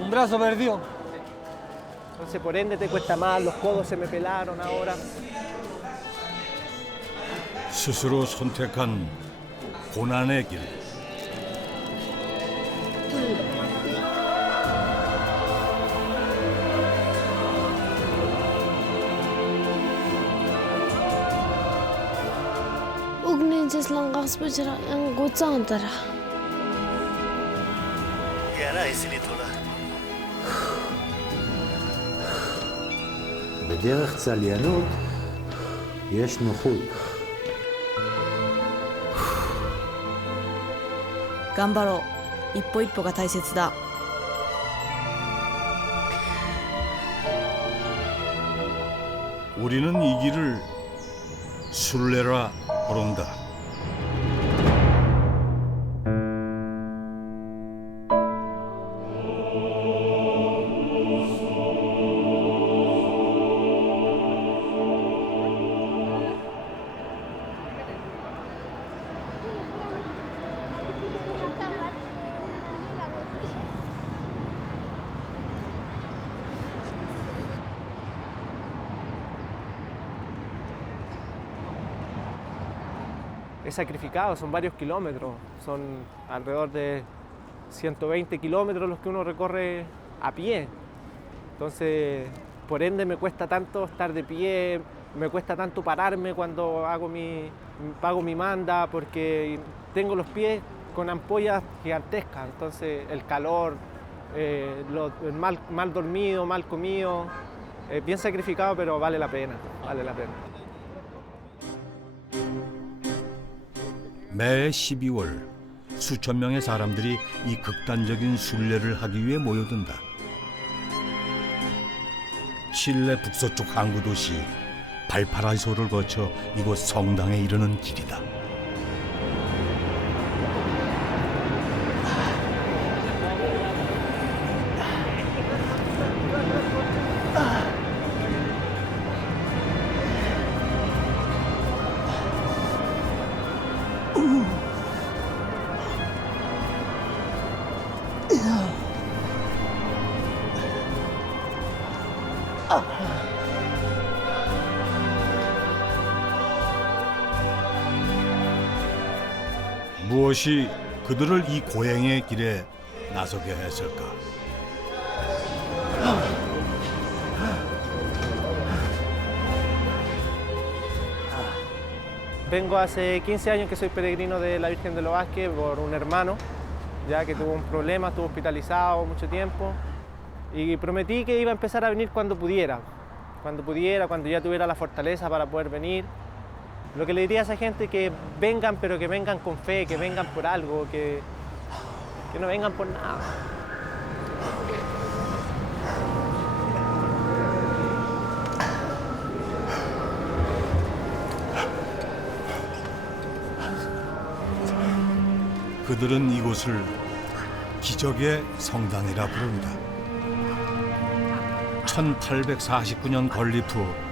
Un brazo perdido. Entonces, por ende, te cuesta más, los codos se me pelaron ahora. 스스로 선택한 고난의 길. Ugninches langas bujra yang gochantara. يا اسمي تولا בדרך צליינות יש נוחות. 頑張ろう。一歩一歩が大切だ。 우리는 이 길을 순례라 부른다. Es sacrificado, son varios kilómetros, son alrededor de 120 kilómetros los que uno recorre a pie. Entonces, por ende me cuesta tanto estar de pie, me cuesta tanto pararme cuando pago mi manda, porque tengo los pies con ampollas gigantescas. Entonces, el calor, el mal dormido, mal comido, bien sacrificado, pero vale la pena, vale la pena. 매 12월 수천 명의 사람들이 이 극단적인 순례를 하기 위해 모여든다. 칠레 북서쪽 항구 도시 발파라이소를 거쳐 이곳 성당에 이르는 길이다. 무엇이 그들을 이 고행의 길에 나서게 했을까? Vengo hace 15 años que soy peregrino de la Virgen de los Vázquez por un hermano, ya que tuvo un problema, estuvo hospitalizado mucho tiempo, y prometí que iba a empezar a venir cuando pudiera, cuando ya tuviera la fortaleza para poder venir. Lo que le diría a esa gente es que vengan, pero que vengan con fe, que vengan por algo, que no vengan por nada. 그들은 이곳을 기적의 성당이라 부른다. 1849년 건립 후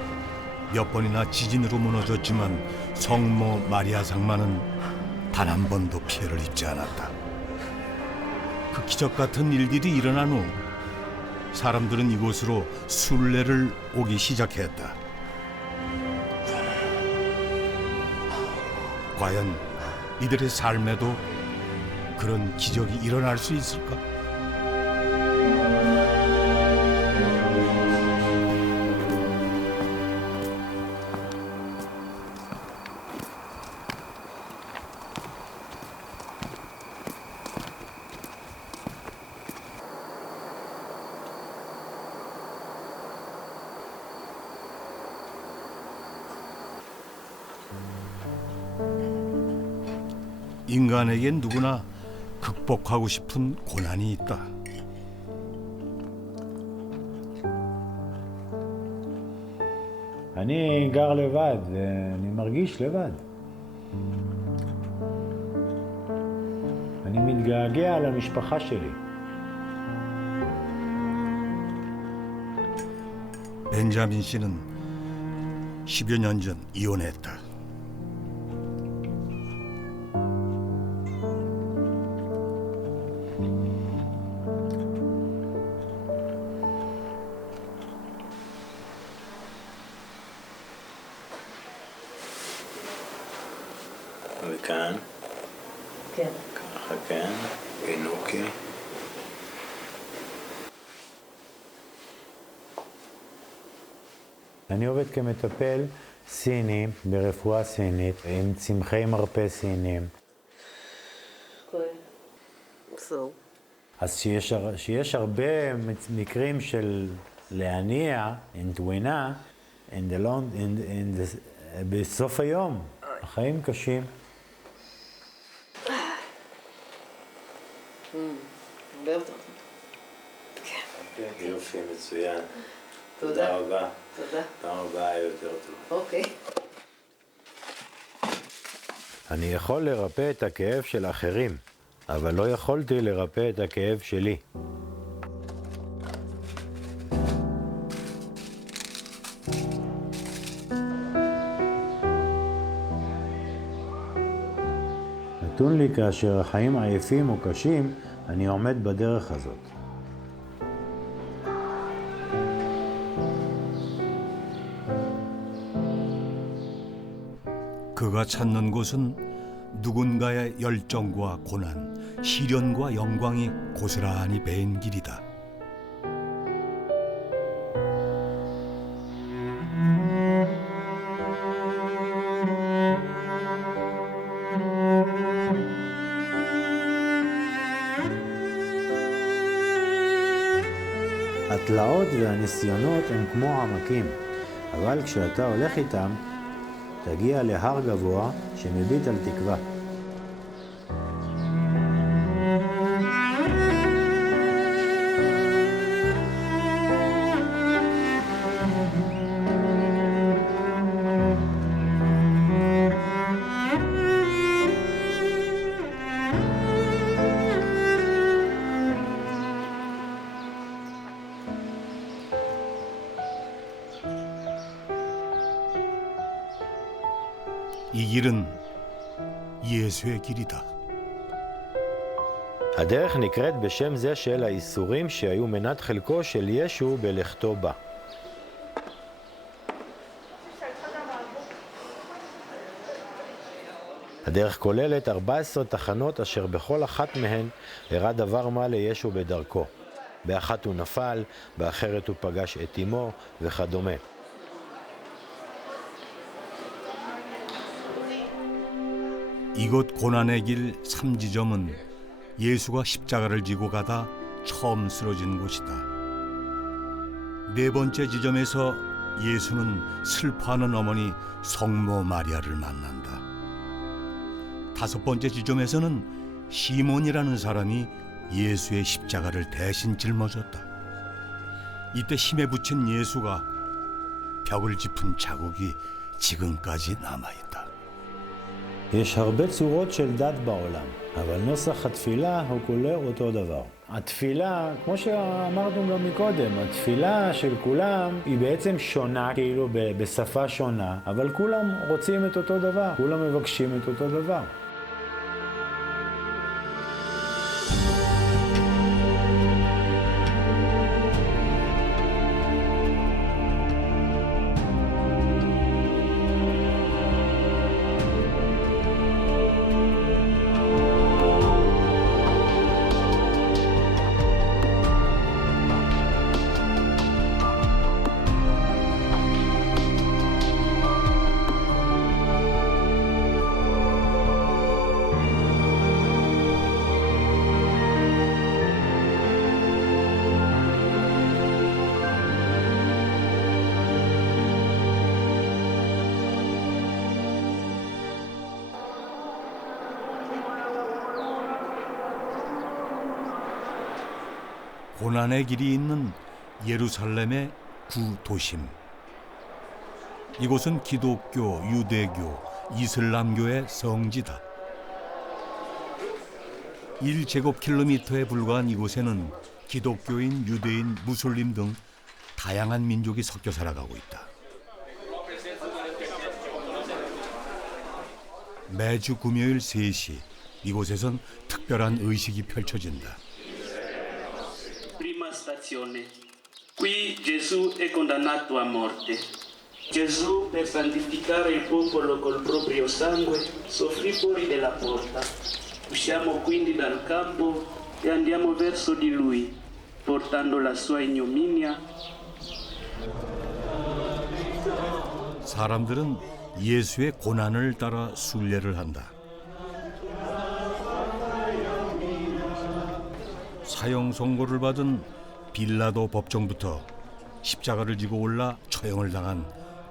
몇 번이나 지진으로 무너졌지만 성모 마리아 상마는 단 한 번도 피해를 입지 않았다. 그 기적 같은 일들이 일어난 후 사람들은 이곳으로 순례를 오기 시작했다. 과연 이들의 삶에도 그런 기적이 일어날 수 있을까? 인간에겐 누구나 극복하고 싶은 고난이 있다. אני גר לבד, ואני מרגיש לבד. אני מתגעגע למשפחה שלי. 벤자민 씨는 10여 년 전 이혼했다. וכאן, כן. ככה כן, פינוקי. אני עובד כמטפל סיני ברפואה סינית עם צמחי מרפא סיניים. אז שיש הרבה מקרים של להניע, תאונה, בסוף היום. החיים קשים. הרבה יותר. כן. יופי, מצוין. תודה רבה. תודה. פעם הבאה היה יותר טוב. אוקיי. אני יכול לרפא את הכאב של אחרים, אבל לא יכולתי לרפא את הכאב שלי. נתון לי כאשר החיים עייפים או קשים, אני עומד בדרך הזאת. 그가 찾는 곳은 누군가의 열정과 고난, 시련과 영광이 고스란히 배인 길이다. התלאות והניסיונות הם כמו עמקים, אבל כשאתה הולך איתם, תגיע להר גבוה שמביט על תקווה. 이 길은 예수의 길이다. הדרך נקראת בשם זה של האיסורים שהיו מנת חלקו של ישו בלכתו בה. הדרך כוללת 14 תחנות אשר בכל אחת מהן הראה דבר מה לישו בדרכו. באחת הוא נפל, באחרת הוא פגש את אמו וכדומה. 이곳 고난의 길 3지점은 예수가 십자가를 지고 가다 처음 쓰러진 곳이다. 네 번째 지점에서 예수는 슬퍼하는 어머니 성모 마리아를 만난다. 다섯 번째 지점에서는 시몬이라는 사람이 예수의 십자가를 대신 짊어졌다. 이때 힘에 부친 예수가 벽을 짚은 자국이 지금까지 남아있다. יש הרבה צורות של דת בעולם, אבל נוסח התפילה הוא כולו אותו דבר. התפילה, כמו שאמרנו גם מקודם, התפילה של כולם היא בעצם שונה, כאילו בשפה שונה, אבל כולם רוצים את אותו דבר, כולם מבקשים את אותו דבר. 고난의 길이 있는 예루살렘의 구도심. 이곳은 기독교, 유대교, 이슬람교의 성지다. 1제곱킬로미터에 불과한 이곳에는 기독교인, 유대인, 무슬림 등 다양한 민족이 섞여 살아가고 있다. 매주 금요일 3시 이곳에선 특별한 의식이 펼쳐진다. Prima stazione. Qui Gesù è condannato a morte. Gesù, per santificare il popolo col proprio sangue, soffrì fuori dalla porta. Usciamo quindi dal campo e andiamo verso di lui, portando la sua ignominia. 사람들은 예수의 고난을 따라 순례를 한다. 사형 선고를 받은 빌라도 법정부터 십자가를 지고 올라 처형을 당한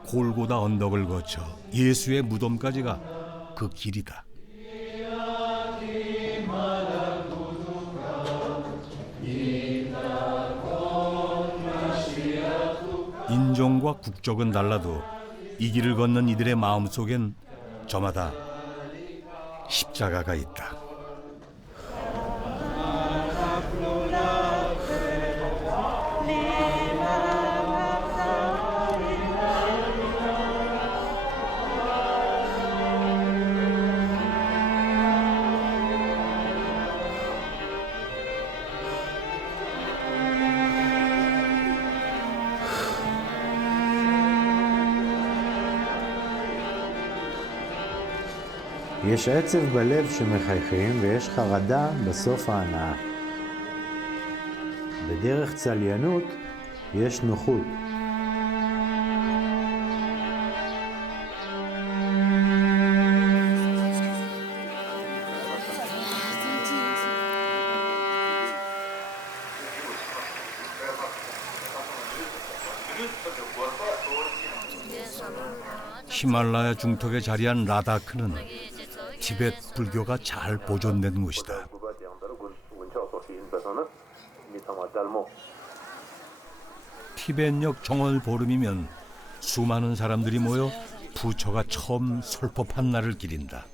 골고다 언덕을 거쳐 예수의 무덤까지가 그 길이다. 인종과 국적은 달라도 이 길을 걷는 이들의 마음속엔 저마다 십자가가 있다. יש עצב בלב שמחייכים ויש חרדה בסוף ההנאה. בדרך צליינות יש נוחות. 히말라야 중턱에 자리한 라다크는 티베트 불교가 잘 보존된 곳이다. 티베트역 정월 보름이면 수많은 사람들이 모여 부처가 처음 설법한 날을 기린다.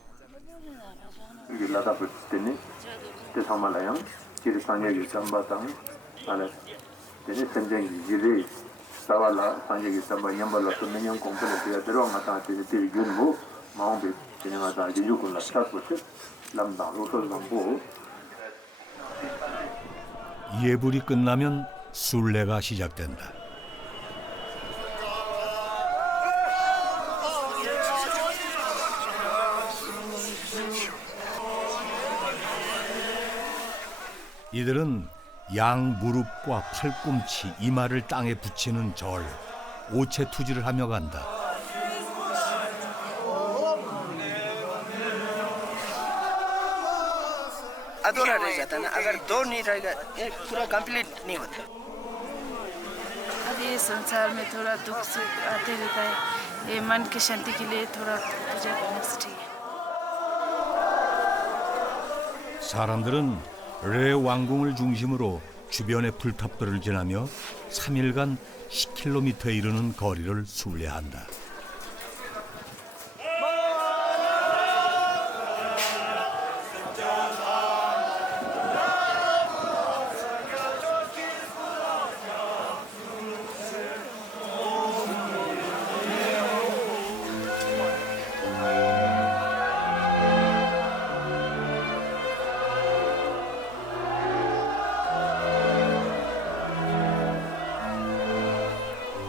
예불이 끝나면 순례가 시작된다. 이들은 양 무릎과 팔꿈치, 이마를 땅에 붙이는 절, 오체 투지를 하며 간다. अधूरा रह जाता है ना, अगर दो नहीं रहेगा ये पूरा कंप्लीट नहीं होता। अब ये संसार में थोड़ा दुख से आते रहता है, ये मन की शांति के लिए थोड़ा पूजा करना चाहिए। 사람들은 레 왕궁을 중심으로 주변의 풀탑들을 지나며 3일간 10km에 이르는 거리를 순례한다.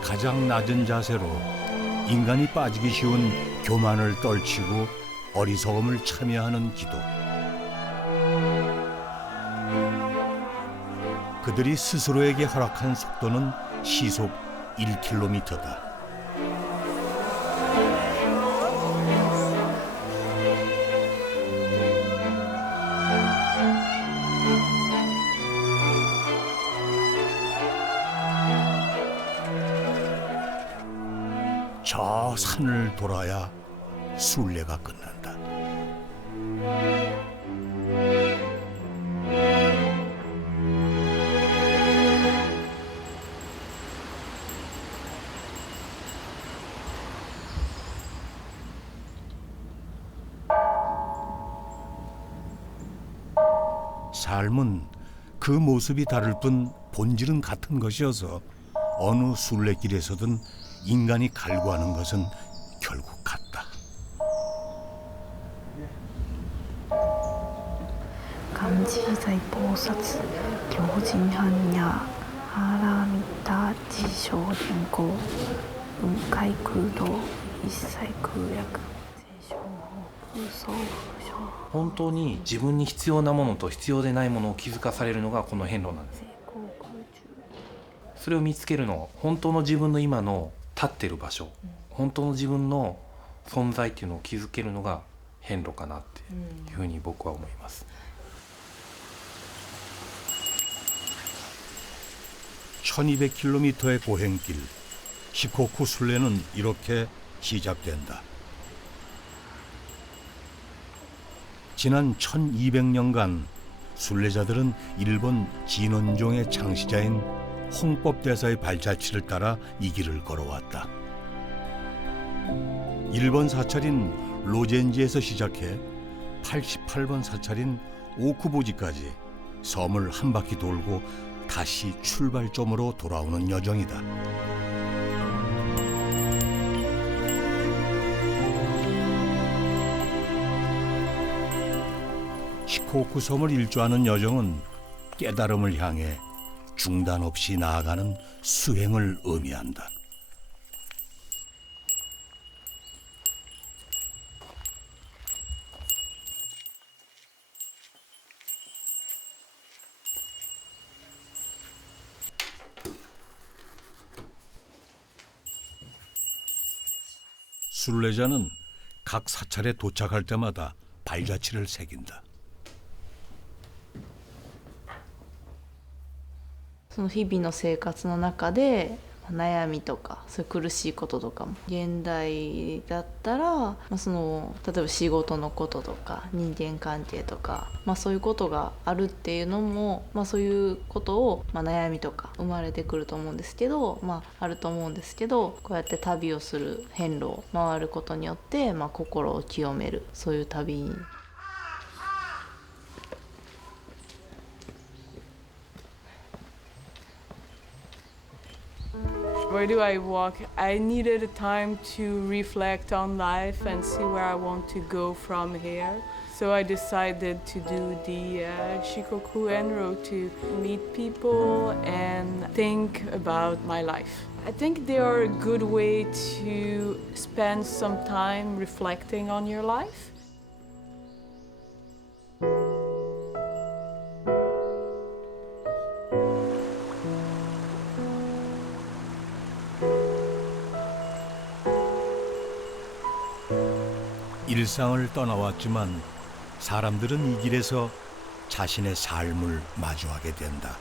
가장 낮은 자세로 인간이 빠지기 쉬운 교만을 떨치고 어리석음을 참여하는 기도. 그들이 스스로에게 허락한 속도는 시속 1km다. 저 산을 돌아야 순례가 끝난다. 삶은 그 모습이 다를 뿐 본질은 같은 것이어서 어느 순례길에서든 인간이 갈구하는 것은 결국 같다. 감지사의 보사츠, 교진한야, 아라미타, 지쇼진고, 운카이쿠도, 이사이쿠약, 제쇼, 本当に自分に必要なものと必要でないものを気づかされるのがこの遍路なんです。それを見つけるの、本当の自分の今の立ってる場所、本当の自分の存在っていうのを気づけるのが遍路かなっていうふうに僕は思います。 1200km의 고행길, 시코쿠 순례는 이렇게 시작된다. 지난 1200년간 순례자들은 일본 진원종의 창시자인 홍법대사의 발자취를 따라 이 길을 걸어왔다. 일본 사찰인 로젠지에서 시작해 88번 사찰인 오쿠보지까지 섬을 한 바퀴 돌고 다시 출발점으로 돌아오는 여정이다. 시코쿠 섬을 일주하는 여정은 깨달음을 향해 중단 없이 나아가는 수행을 의미한다. 순례자는 각 사찰에 도착할 때마다 발자취를 새긴다. その日々の生活の中で悩みとかそういう苦しいこととかも現代だったら、その例えば仕事のこととか人間関係とか、そういうことがあるっていうのも、そういうことを、悩みとか生まれてくると思うんですけど、あると思うんですけど、こうやって旅をする遍路を回ることによって、心を清めるそういう旅に。 Where do I walk? I needed a time to reflect on life and see where I want to go from here. So I decided to do the Shikoku Enro to meet people and think about my life. I think they are a good way to spend some time reflecting on your life. 일상을 떠나왔지만 사람들은 이 길에서 자신의 삶을 마주하게 된다.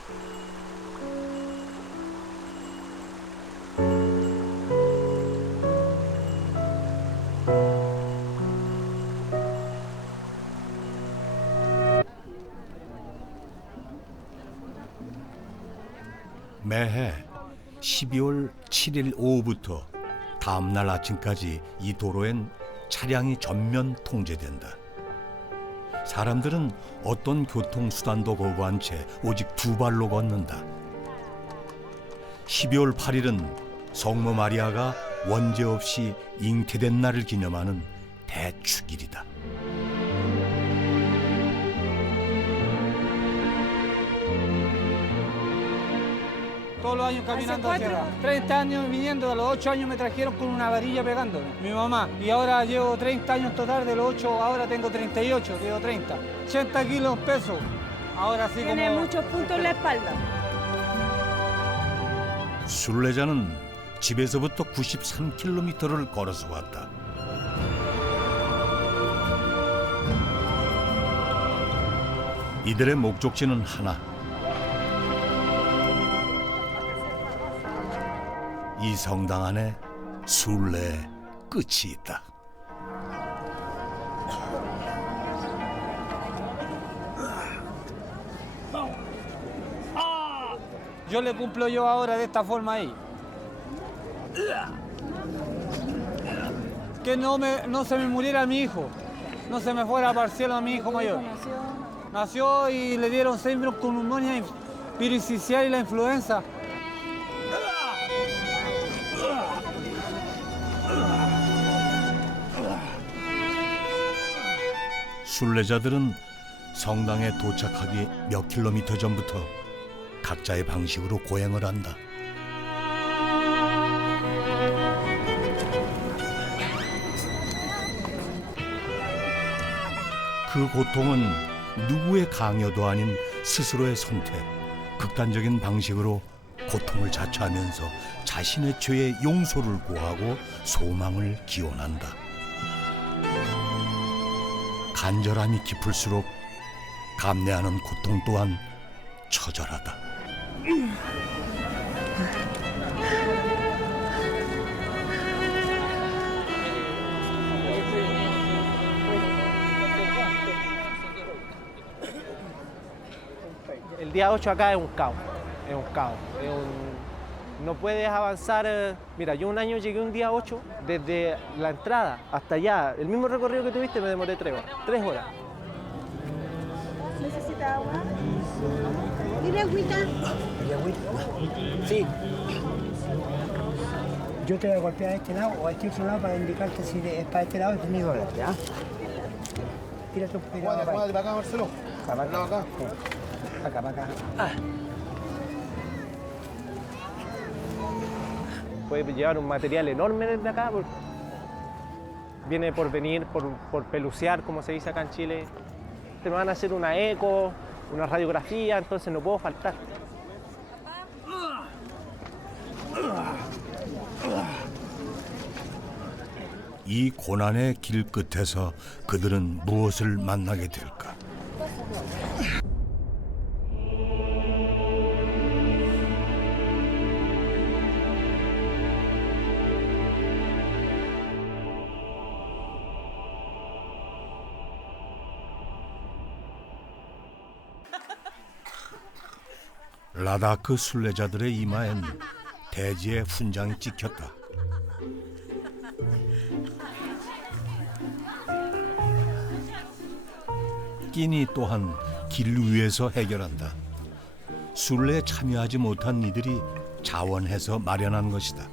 매해 12월 7일 오후부터 다음 날 아침까지 이 도로엔 차량이 전면 통제된다. 사람들은 어떤 교통수단도 거부한 채 오직 두 발로 걷는다. 12월 8일은 성모 마리아가 원죄 없이 잉태된 날을 기념하는 대축일이다. Todos los años caminando hacia acá. 30 años viniendo, a los 8 años me trajeron con una varilla pegándome, mi mamá. Y ahora llevo 30 años total, de los 8 ahora tengo 38, tengo 30. 80 kilos peso. Ahora sí como... Tiene muchos puntos en la espalda. 순례자는 집에서부터 93km를 걸어서 왔다. 이들의 목적지는 하나. 이 성당 안에 순례의 끝이 있다. Yo le cumplo yo ahora de esta forma ahí. Que no se me muriera mi hijo, no se me fuera para el cielo a mi hijo mayor. Nació y le dieron 6 bronconeumonias, virus y la influenza. 순례자들은 성당에 도착하기 몇 킬로미터 전부터 각자의 방식으로 고행을 한다. 그 고통은 누구의 강요도 아닌 스스로의 선택, 극단적인 방식으로 고통을 자처하면서 자신의 죄의 용서를 구하고 소망을 기원한다. 간절함이 깊을수록 감내하는 고통 또한 처절하다. El día 8 acá es un caos, no puedes avanzar. Mira, yo un año llegué un día 8, desde la entrada hasta allá, el mismo recorrido que tuviste me demoré 3 horas. ¿Necesita agua? ¿Tiene agüita? Sí. Yo te voy a golpear a este lado o a este otro lado para indicarte si es para este lado es mi dólar, ¿ya? Tírate un poquito para acá, Marcelo. Acá. Acá, para acá. Puede llevar un material enorme desde acá. Viene por venir, por pelucear, como se dice acá en Chile. Te van a hacer una eco, una radiografía, entonces no puedo faltar. 이 고난의 길 끝에서 그들은 무엇을 만나게 될까? 라다크 순례자들의 이마엔 대지의 훈장이 찍혔다. 끼니 또한 길 위에서 해결한다. 순례에 참여하지 못한 이들이 자원해서 마련한 것이다.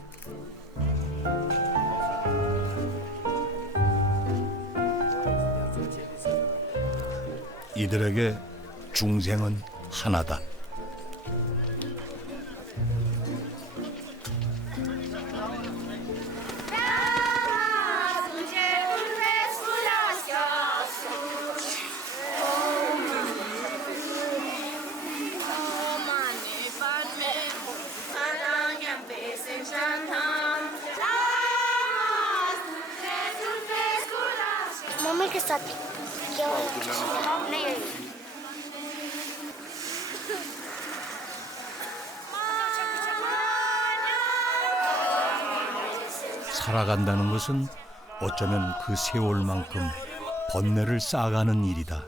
이들에게 중생은 하나다. Mami que está aquí. 살아간다는 것은 어쩌면 그 세월만큼 번뇌를 쌓아가는 일이다.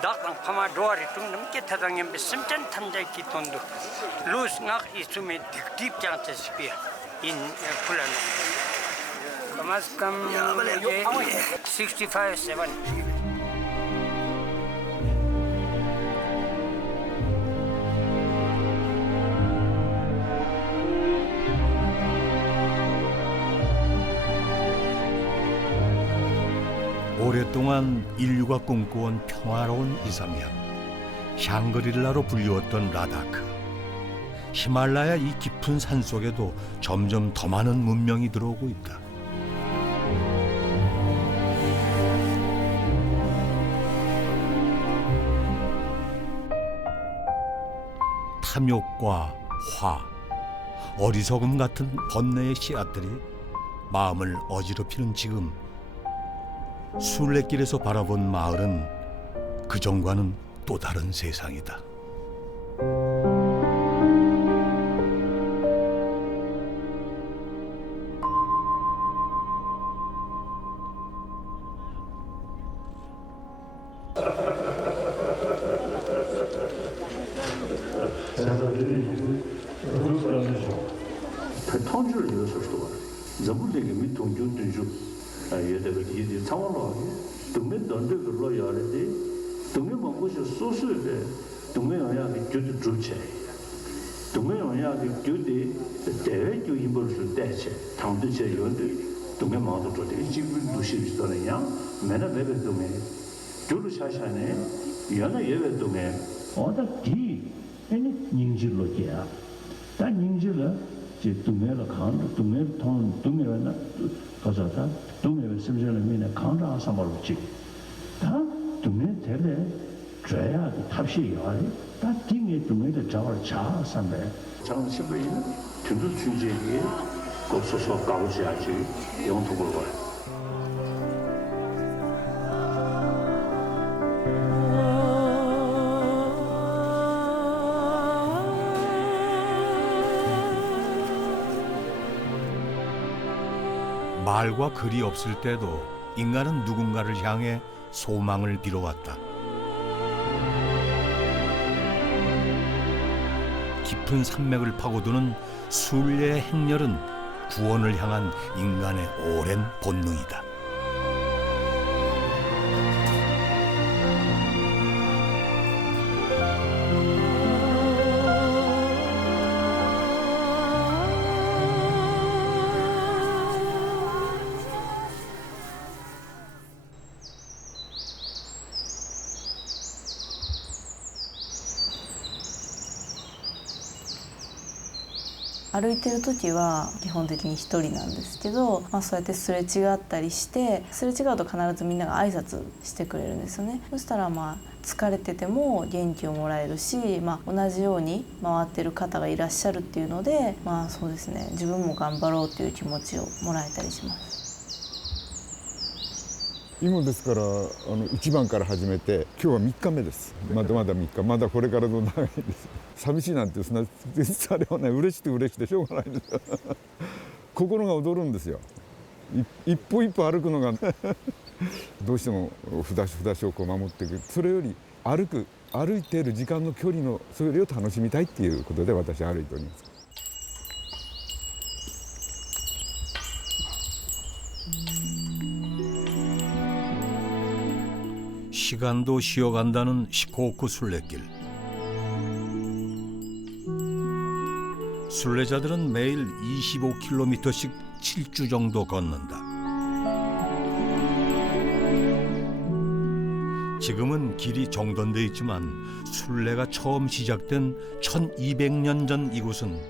dakang pamadori tung nam ke thadang em simtan thamjai ki tondu lus ngak isume dip jang chespia in pulan kamas kam 65-70. 오랫동안 인류가 꿈꿔온 평화로운 이상향, 샹그릴라로 불리웠던 라다크. 히말라야 이 깊은 산 속에도 점점 더 많은 문명이 들어오고 있다. 탐욕과 화, 어리석음 같은 번뇌의 씨앗들이 마음을 어지럽히는 지금, 순례길에서 바라본 마을은 그전과는 또 다른 세상이다. 동해용야의 교대 대외 교인벌을 대체 당도체 연대 동해 마도 저대 지금 도시를 떠나냐 맨날 매번 동해 교류 사샤네 연애 예배 동해 어다 뒤 에네 닝질로지야 다 닝질라 제 동해로 간 동해 통 동해나 가서다 동해에 심지어는 강자 삼월치 다 동해 대래 줘야 탑시 요리 다 딩에 동해에 잡을 자 삼배 장시부인 등도 중재에 kopsoso kavusiyachi yung tukul ko. 말과 글이 없을 때도 인간은 누군가를 향해 소망을 빌어왔다. 깊은 산맥을 파고드는 순례의 행렬은 구원을 향한 인간의 오랜 본능이다.歩いてる時は基本的に一人なんですけど、そうやってすれ違ったりしてすれ違うと必ずみんなが挨拶してくれるんですよね。そしたら疲れてても元気をもらえるし、同じように回ってる方がいらっしゃるっていうので、そうですね、自分も頑張ろうという気持ちをもらえたりします。今ですから1番から始めて今日は3日目です。まだまだ3日、まだこれからの長いです。寂しいなんてそんな実はあれはね、嬉しくて嬉しくてしょうがないんですよ。心が躍るんですよ。一歩一歩歩くのがどうしても札所を守っていく。それより歩いている時間の距離のそれを楽しみたいっていうことで私は歩いております。시간도 쉬어간다는 시코쿠 순례길. 순례자들은 매일 25km씩 7주 정도 걷는다. 지금은 길이 정돈돼 있지만 순례가 처음 시작된 1200년 전 이곳은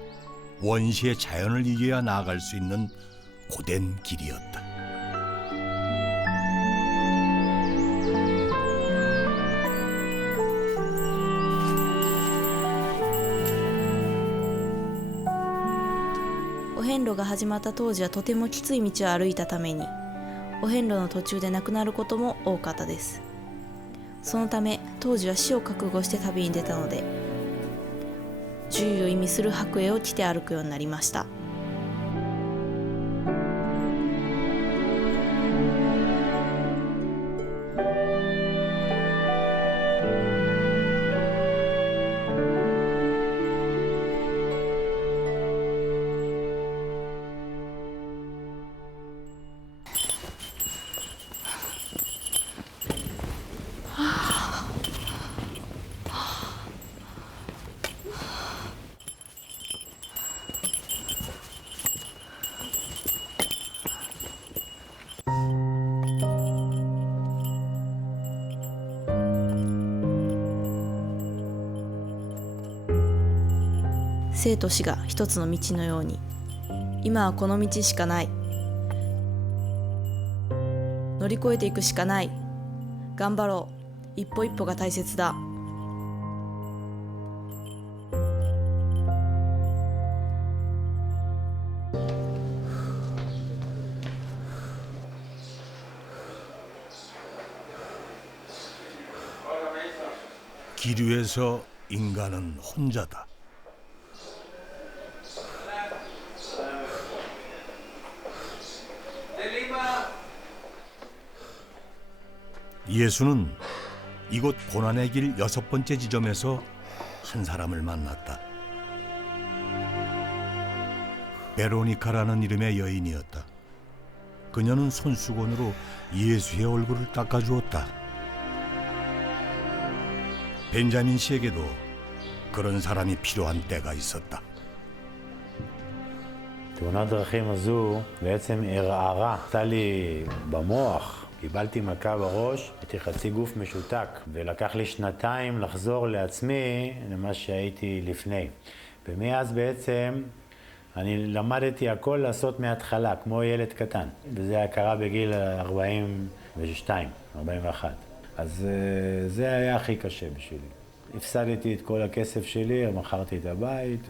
원시의 자연을 이겨야 나아갈 수 있는 고된 길이었다.お遍路が始まった当時はとてもきつい道を歩いたためにお遍路の途中で亡くなることも多かったです。そのため当時は死を覚悟して旅に出たので獣医を意味する白衣を着て歩くようになりました。生と死が一つの道のように今はこの道しかない、乗り越えていくしかない、頑張ろう、一歩一歩が大切だ。길 위에서 인간은 혼자다. 예수는 이곳 고난의 길 6번째 지점에서 한 사람을 만났다. 베로니카라는 이름의 여인이었다. 그녀는 손수건으로 예수의 얼굴을 닦아주었다. 벤자민 씨에게도 그런 사람이 필요한 때가 있었다. תאונת דרכים הזו בעצם ערערה, עשתה לי במוח. קיבלתי מכה בראש, הייתי חצי גוף משותק, ולקח לי 2 לחזור לעצמי למה שהייתי לפני. ומאז בעצם אני למדתי הכל לעשות מההתחלה, כמו ילד קטן. וזה קרה בגיל 42, 41. אז זה היה הכי קשה בשבילי. הפסדתי את כל הכסף שלי, מכרתי את הבית.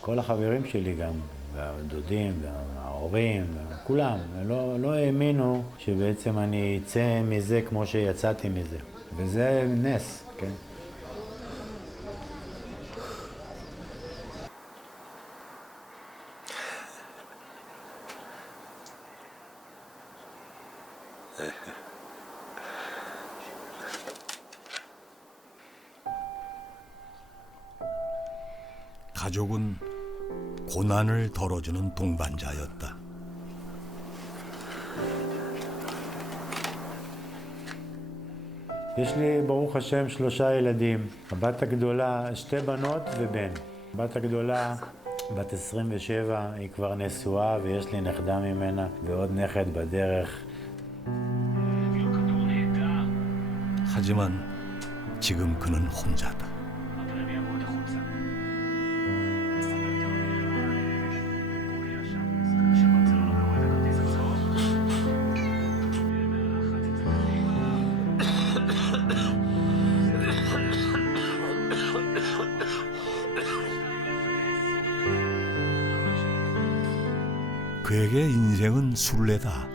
כל החברים שלי גם, והדודים, וההורים, כולם, לא האמינו שבעצם אני אצא מזה כמו שיצאתי מזה. וזה נס, כן? 가족은 고난을 덜어주는 동반자였다. יש לי ברוך השם 3 ילדים. הבת הגדולה, 2 בנות ובן. הבת הגדולה בת 27, היא כבר נשואה ויש לי נכדה ממנה ועוד נכד בדרך. 하지만 지금 그는 혼자다. 그에게 인생은 순례다.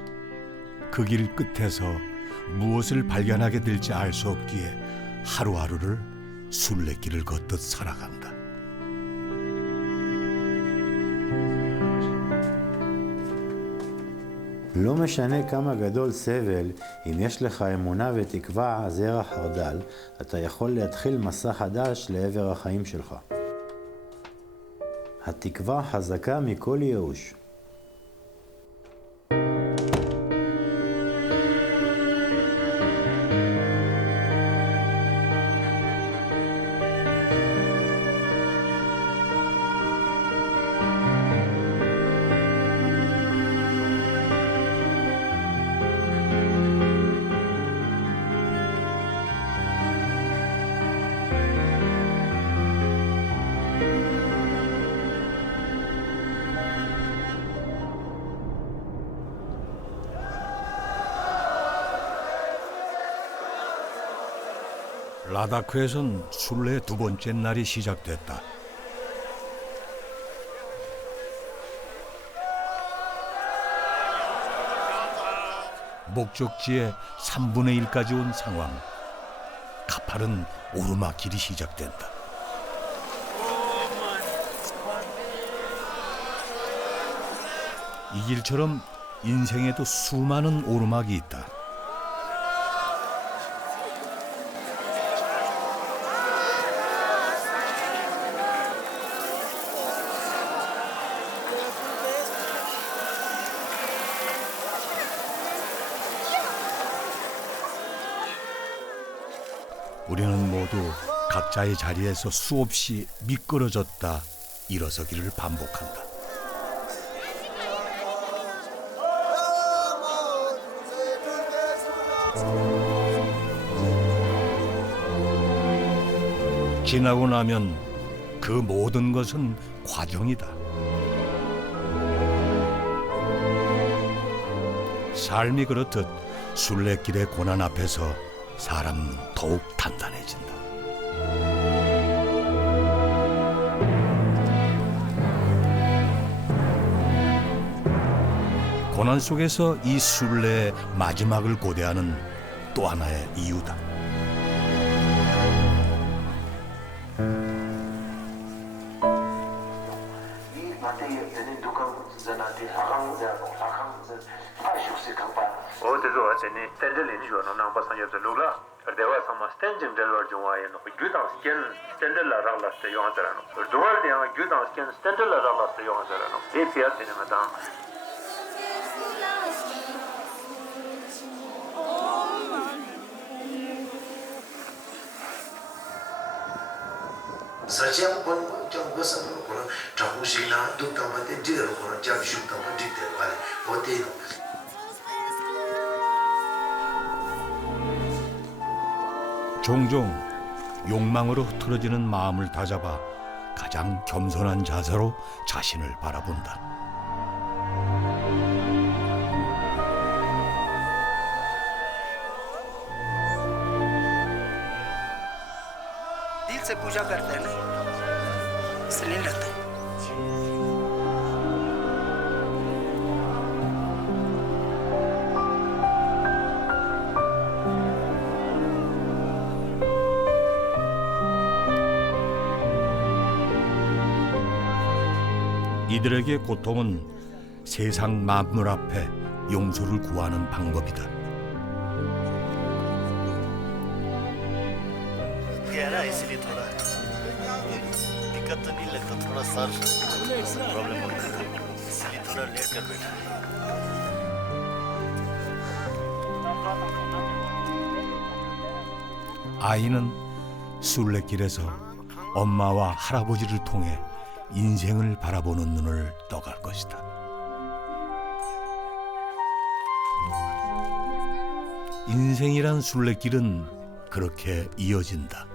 그 길 끝에서 무엇을 발견하게 될지 알 수 없기에 하루하루를 순례길을 걷듯 살아간다. לא משנה כמה גדול סבל, אם יש לך אמונה ותקווה, זרע חרדל, אתה יכול להתחיל מסע חדש לעבר החיים שלך. התקווה חזקה מכל ייאוש. 라다크에선 순례의 2번째 날이 시작됐다. 목적지의 3분의 1까지 온 상황. 가파른 오르막길이 시작된다. 이 길처럼 인생에도 수많은 오르막이 있다. 우리는 모두 각자의 자리에서 수없이 미끄러졌다 일어서기를 반복한다. 지나고 나면 그 모든 것은 과정이다. 삶이 그렇듯 순례길의 고난 앞에서 사람은 더욱 단단해진다. 고난 속에서 이 순례의 마지막을 고대하는 또 하나의 이유다. 사지양 본 정부에서 그런 정부식이나 독담한테 뒤로 그런 jam식담한 뒤로 가래 어디로 종종 욕망으로 흐트러지는 마음을 다잡아 가장 겸손한 자세로 자신을 바라본다. दिल से पूजा करते हैं ना इसलिए लगता है 이들에게 고통은 세상 만물 앞에 용서를 구하는 방법이다. गहरा है इसलिए थोड़ा दिक्कत तो नहीं लगता थोड़ा सर प्रॉब्लम होता है इसलिए थोड़ा लेट कर बैठा 아이는 순례길에서 엄마와 할아버지를 통해 인생을 바라보는 눈을 떠갈 것이다. 인생이란 순례길은 그렇게 이어진다.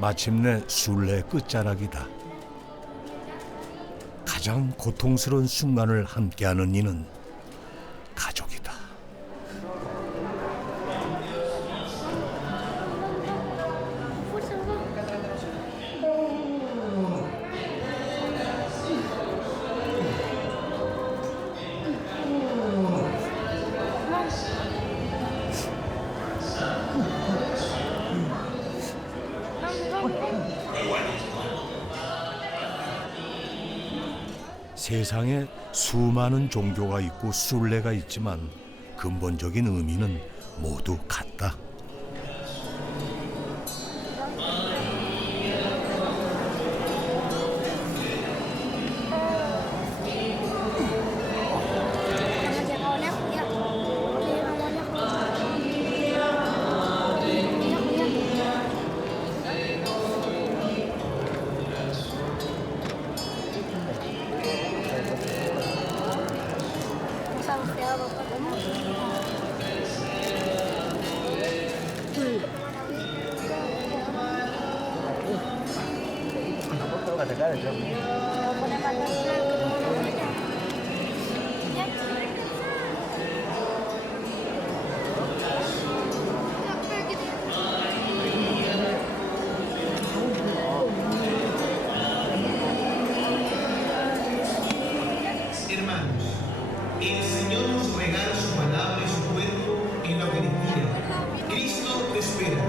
마침내 순례의 끝자락이다. 가장 고통스러운 순간을 함께하는 이는 가족이다. 세상에 수많은 종교가 있고 순례가 있지만 근본적인 의미는 모두 같다. Hermanos, el Señor nos regala su palabra y su cuerpo en la Eucaristía. Cristo te espera.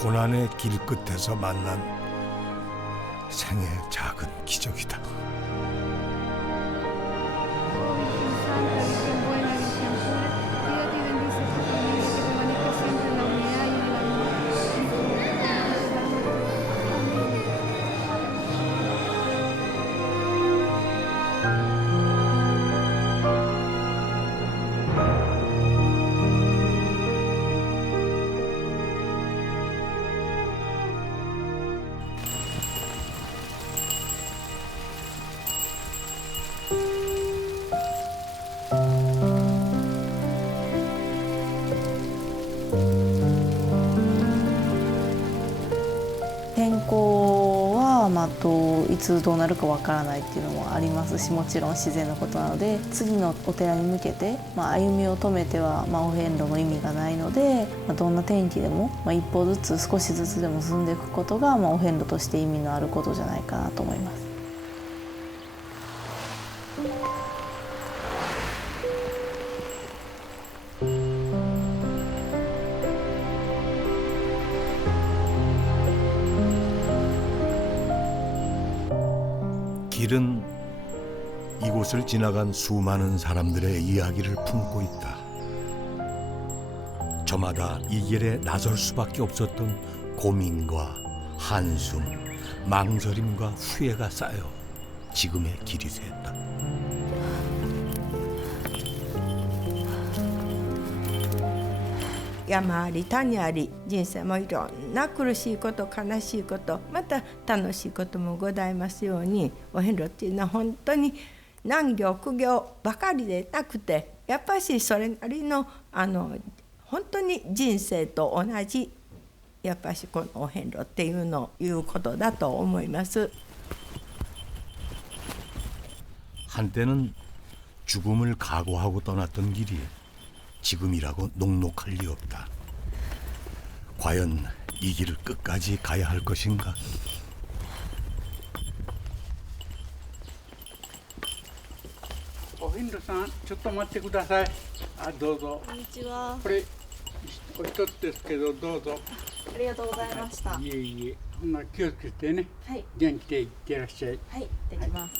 고난의 길 끝에서 만난 생의 작은 기적이다. 天候は、いつどうなるかわからないっていうのもありますし、もちろん自然のことなので、次のお寺に向けて、歩みを止めては、お遍路の意味がないので、どんな天気でも、一歩ずつ少しずつでも進んでいくことが、お遍路として意味のあることじゃないかなと思います。길은 이곳을 지나간 수많은 사람들의 이야기를 품고 있다. 저마다 이 길에 나설 수밖에 없었던 고민과 한숨, 망설임과 후회가 쌓여 지금의 길이 됐다.山あり谷あり、人生もいろんな苦しいこと悲しいことまた楽しいこともございますように、お遍路っていうのは本当に難行苦行ばかりでなくて、やっぱしそれなりの本当に人生と同じやっぱしこのお遍路っていうことだと思います。 한때는 죽음을 각오하고 떠났던 길이 지금이라고 녹록할 리 없다. 과연 이 길을 끝까지 가야 할 것인가? 오힌도さん, ちょっと待ってください。どうぞ。こんにちは。これ一つですけどどうぞ。ありがとうございました。いえいえ、ほんなら気をつけてね。はい。元気でいってらっしゃい。はい、できます。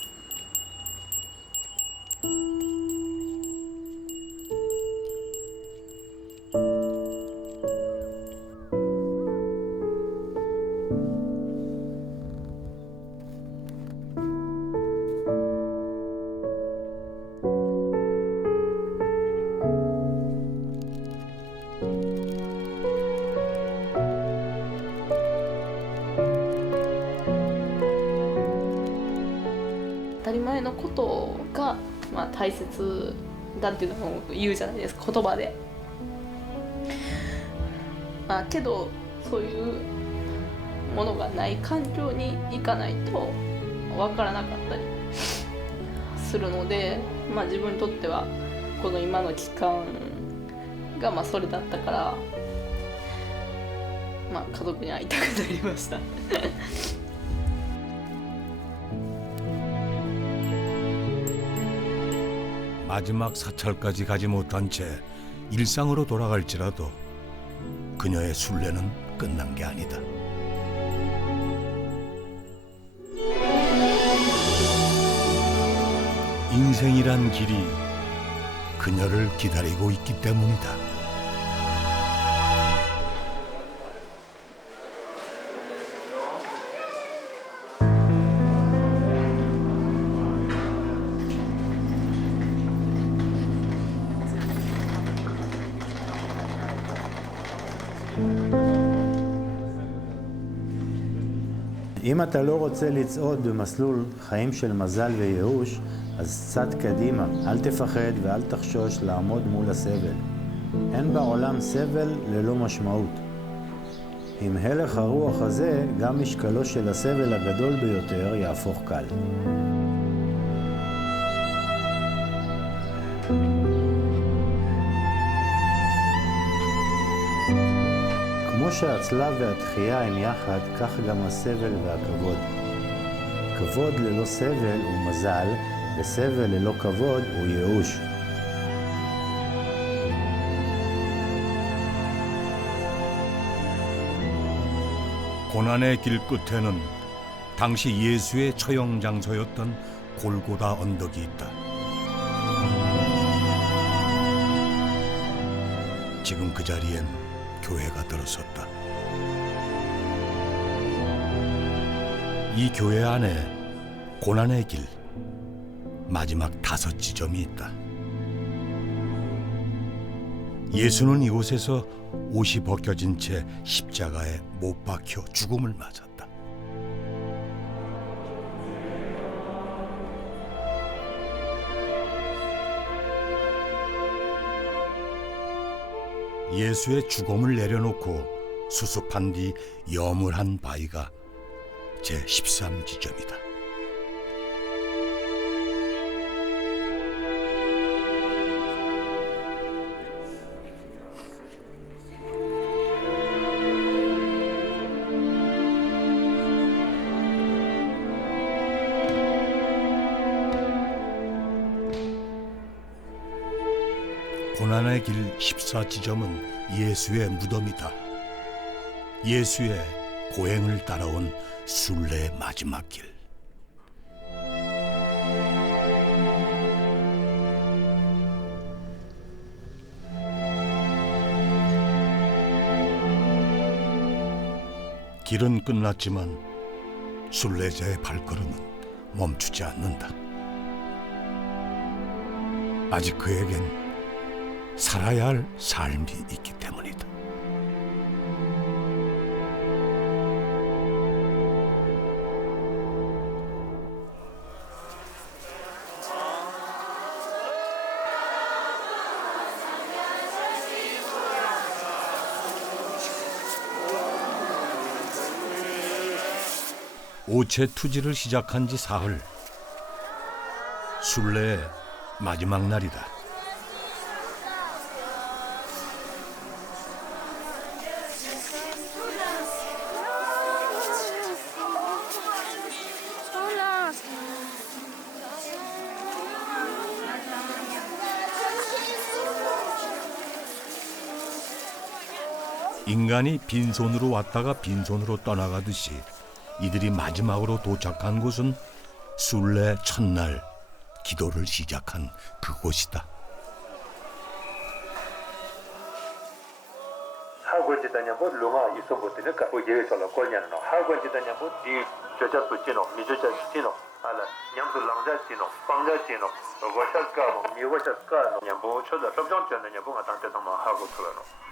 当たり前のことが、大切だっていうのも言うじゃないですか、言葉で。けどそういうものがない環境に行かないと分からなかったりするので、自分にとってはこの今の期間がそれだったから、家族に会いたくなりました。 마지막 사찰까지 가지 못한 채 일상으로 돌아갈지라도 그녀의 순례는 끝난 게 아니다. 인생이란 길이 그녀를 기다리고 있기 때문이다. אם אתה לא רוצה לצעוד במסלול חיים של מזל וייאוש, אז צעד קדימה. אל תפחד ואל תחשוש לעמוד מול הסבל. אין בעולם סבל ללא משמעות. עם הלך הרוח הזה, גם משקלו של הסבל הגדול ביותר יהפוך קל. כמו שהצלב והתחייה הם יחד, כך גם הסבל והכבוד. כבוד ללא סבל הוא מזל, וסבל ללא כבוד הוא ייאוש. 고난의 길 끝에는 당시 예수의 처형 장소였던 골고다 언덕이 있다. 지금 그 자리엔 교회가 들어섰다. 이 교회 안에 고난의 길 마지막 5지점이 있다. 예수는 이곳에서 옷이 벗겨진 채 십자가에 못 박혀 죽음을 맞았다. 예수의 죽음을 내려놓고 수습한 뒤 염을한 바위가 제13지점이다. 고난의 길 14지점은 예수의 무덤이다. 예수의 고행을 따라온 순례의 마지막 길. 길은 끝났지만 순례자의 발걸음은 멈추지 않는다. 아직 그에겐 살아야 할 삶이 있기 때문이다. 오체 투지를 시작한 지 사흘. 순례의 마지막 날이다. 인간이 빈손으로 왔다가 빈손으로 떠나가듯이 이들이 마지막으로 도착한 곳은 순례 첫날 기도를 시작한 그곳이다. 학원지다냐고 롱아 있어보니까 예에서로 거냐노 학원지다냐고 이 저자부지노 미저자시노 알아 냠도 랑자시노 방자시노 고샤가 미고샤가 냠보 쳐다 접종전냐고 나한테도 하고 들어노.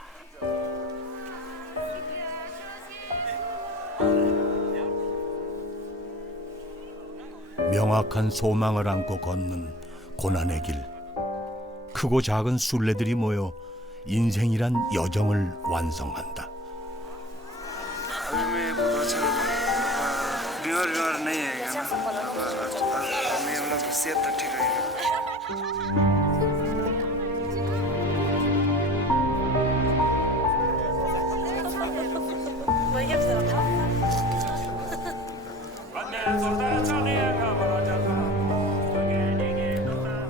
명확한 소망을 안고 걷는 고난의 길. 크고 작은 순례들이 모여 인생이란 여정을 완성한다.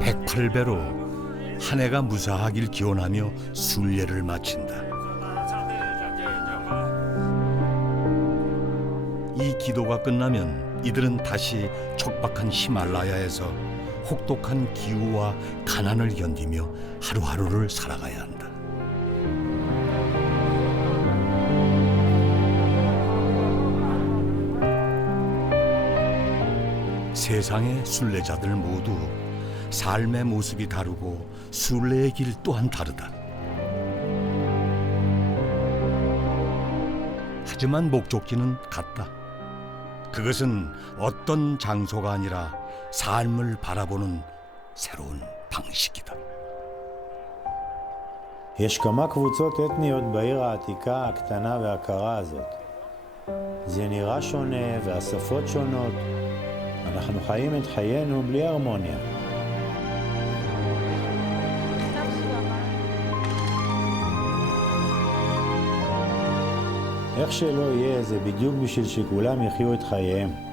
백팔배로 한 해가 무사하길 기원하며 순례를 마친다. 이 기도가 끝나면 이들은 다시 척박한 히말라야에서 혹독한 기후와 가난을 견디며 하루하루를 살아가야 한다. 세상의 순례자들 모두 삶의 모습이 다르고 순례의 길 또한 다르다. 하지만 목적지는 같다. 그것은 어떤 장소가 아니라 삶을 바라보는 새로운 방식이다. יש כמה קבוצות אתניות בעיר העתיקה, הקטנה והקרה הזאת. זה נראה שונה והשפות שונות. אנחנו חיים את חיינו בלי הרמוניה. איך שלא יהיה, זה בדיוק בשביל שכולם יחיו את חייהם.